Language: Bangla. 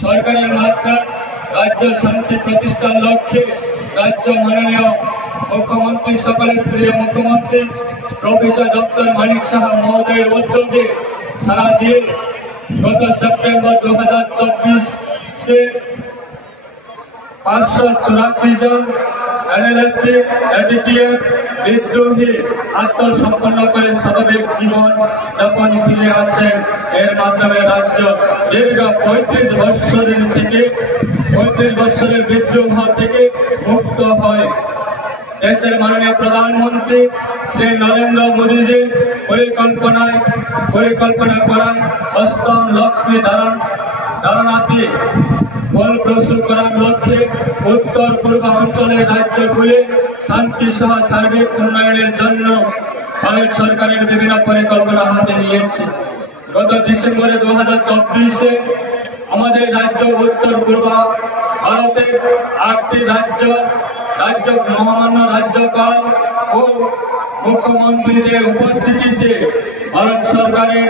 সরকারের মাত্রা রাজ্য শান্তি প্রতিষ্ঠার লক্ষ্যে রাজ্য মাননীয় মুখ্যমন্ত্রী সকলের প্রিয় মুখ্যমন্ত্রী প্রফেসর ডক্টর মানিক সাহা মহোদয়ের উদ্যোগে সারা দিয়ে গত সেপ্টেম্বর 2024 584 জন বিদ্রোহী আত্মসম্পন্ন করে স্বাভাবিক জীবন যাপন ফিরে আছে। এর মাধ্যমে রাজ্য দীর্ঘ 35 বছরের বিদ্রোহ থেকে মুক্ত হয়। দেশের মাননীয় প্রধানমন্ত্রী শ্রী নরেন্দ্র মোদীজির পরিকল্পনা করায় অষ্টম লক্ষ্মী ধারণাটি ফলপ্রসূ করার লক্ষ্যে উত্তর পূর্ব অঞ্চলের রাজ্যগুলি শান্তি সহ সার্বিক উন্নয়নের জন্য ভারত সরকারের বিভিন্ন পরিকল্পনা হাতে নিয়েছে। গত ডিসেম্বরে 2024 আমাদের রাজ্য উত্তর পূর্ব ভারতের 8টি রাজ্য মহামান্য রাজ্যপাল ও মুখ্যমন্ত্রীদের উপস্থিতিতে ভারত সরকারের